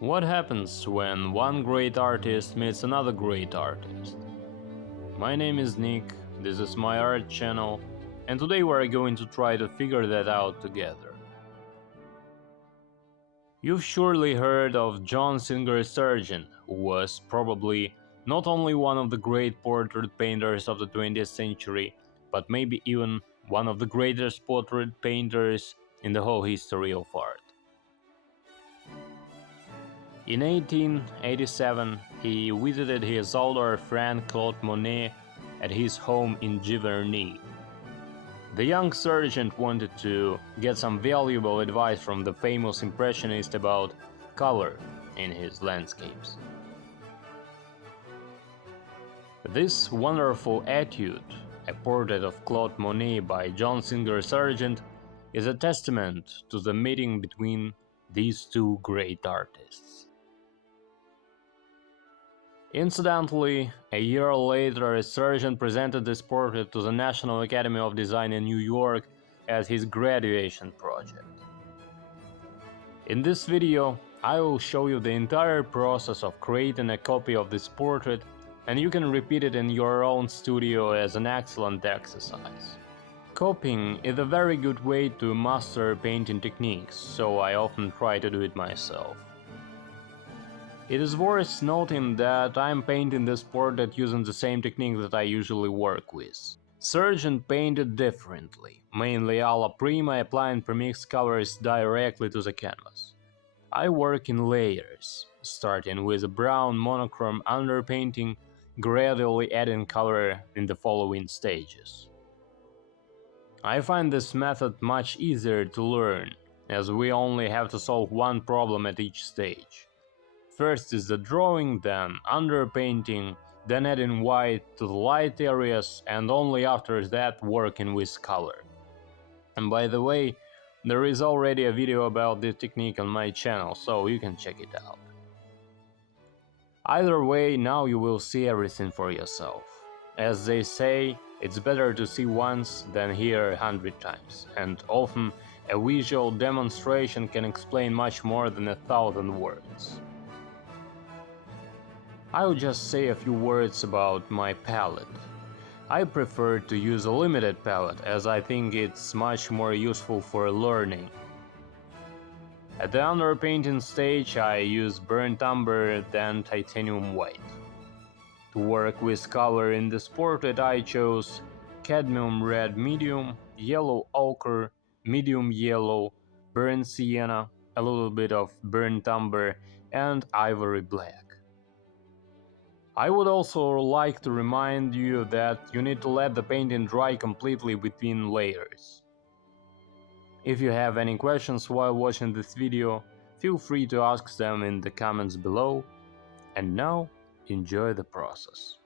What happens when one great artist meets another great artist? My name is Nick, this is my art channel, and today we're going to try to figure that out together. You've surely heard of John Singer Sargent, who was probably not only one of the great portrait painters of the 20th century, but maybe even one of the greatest portrait painters in the whole history of art. In 1887, he visited his older friend Claude Monet at his home in Giverny. The young Sargent wanted to get some valuable advice from the famous impressionist about color in his landscapes. This wonderful etude, a portrait of Claude Monet by John Singer Sargent, is a testament to the meeting between these two great artists. Incidentally, a year later, Sargent presented this portrait to the National Academy of Design in New York as his graduation project. In this video, I will show you the entire process of creating a copy of this portrait, and you can repeat it in your own studio as an excellent exercise. Copying is a very good way to master painting techniques, so I often try to do it myself. It is worth noting that I am painting this portrait using the same technique that I usually work with. Sargent painted differently, mainly alla prima, applying premixed colors directly to the canvas. I work in layers, starting with a brown monochrome underpainting, gradually adding color in the following stages. I find this method much easier to learn, as we only have to solve one problem at each stage. First is the drawing, then underpainting, then adding white to the light areas, and only after that working with color. And by the way, there is already a video about this technique on my channel, so you can check it out. Either way, now you will see everything for yourself. As they say, it's better to see once than hear 100 times, and often a visual demonstration can explain much more than 1,000 words. I'll just say a few words about my palette. I prefer to use a limited palette as I think it's much more useful for learning. At the underpainting stage I use burnt umber, then titanium white. To work with color in this portrait I chose cadmium red medium, yellow ochre, medium yellow, burnt sienna, a little bit of burnt umber, and ivory black. I would also like to remind you that you need to let the painting dry completely between layers. If you have any questions while watching this video, feel free to ask them in the comments below, and now enjoy the process.